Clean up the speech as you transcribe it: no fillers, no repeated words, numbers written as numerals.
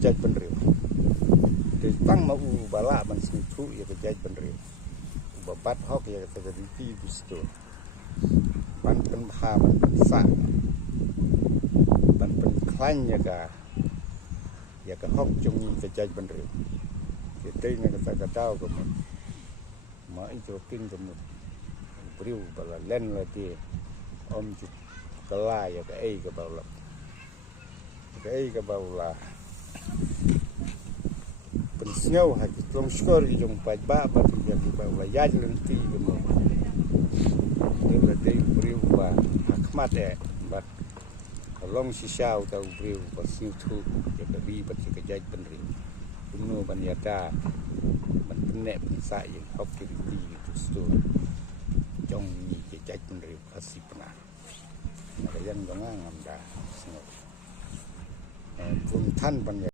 kejaj penriu. Tentang mau bala man situ ya kejaj penriu. Babat hok ya terjadi di situ. Ban penha ban sa. Ban penklan ya ka hok jung kejaj penriu. Kita ni kata tahu kamu. Ma itu king kamu. Priu bala len la ti om ju kala ya ka ai ka bala. Cái bảo là bên snow hay cái trong score cái trong bài ba bắt cái bảo là giá lên tí cái mà nếu là đây bריu và khmat ấy bắt long xì sao tàu bריu và siêu thu cái bị bắt cái giá bên riu cũng nô bên nhà ta bên nẹp bên sai học cái tí cái số trong cái giá bên riu khá xịt na cái dân đó ngang ngầm đà vùng thân bằng